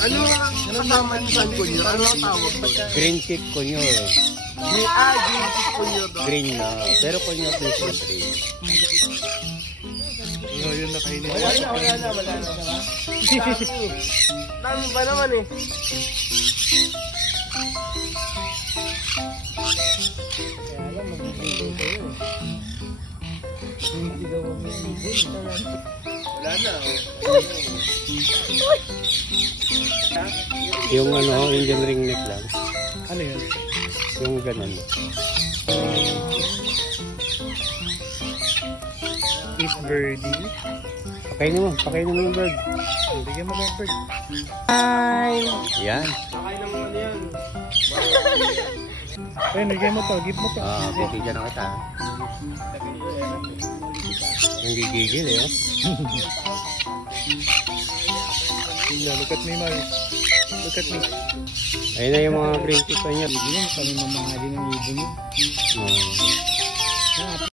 Ano ang kasama ni San Kunyo? Ano ang tawag doon? Green chick kunyo. Green chick kunyo doon. Green na. Pero kunyo plus yung green. Yun na kainin. Wala na. Dami ba naman eh? Kaya alam, mag-ibig kayo eh. Hindi daw ang ibig. Wala na. Yung ano, Indian ring neck lang. Ano yun? Yung ganun. Is birdie. Pakainin mo yung bird. Bigyan mo ng bird. Hi! Yan. Pakain naman mo yan. Ayun, bigyan mo to. Give mo to. Bibigyan na kita. Yung gigigil eh. Look at me, Mars. Look at me. Ayun na yung mga green chick niya. Kami mamahalin ng ibon niya.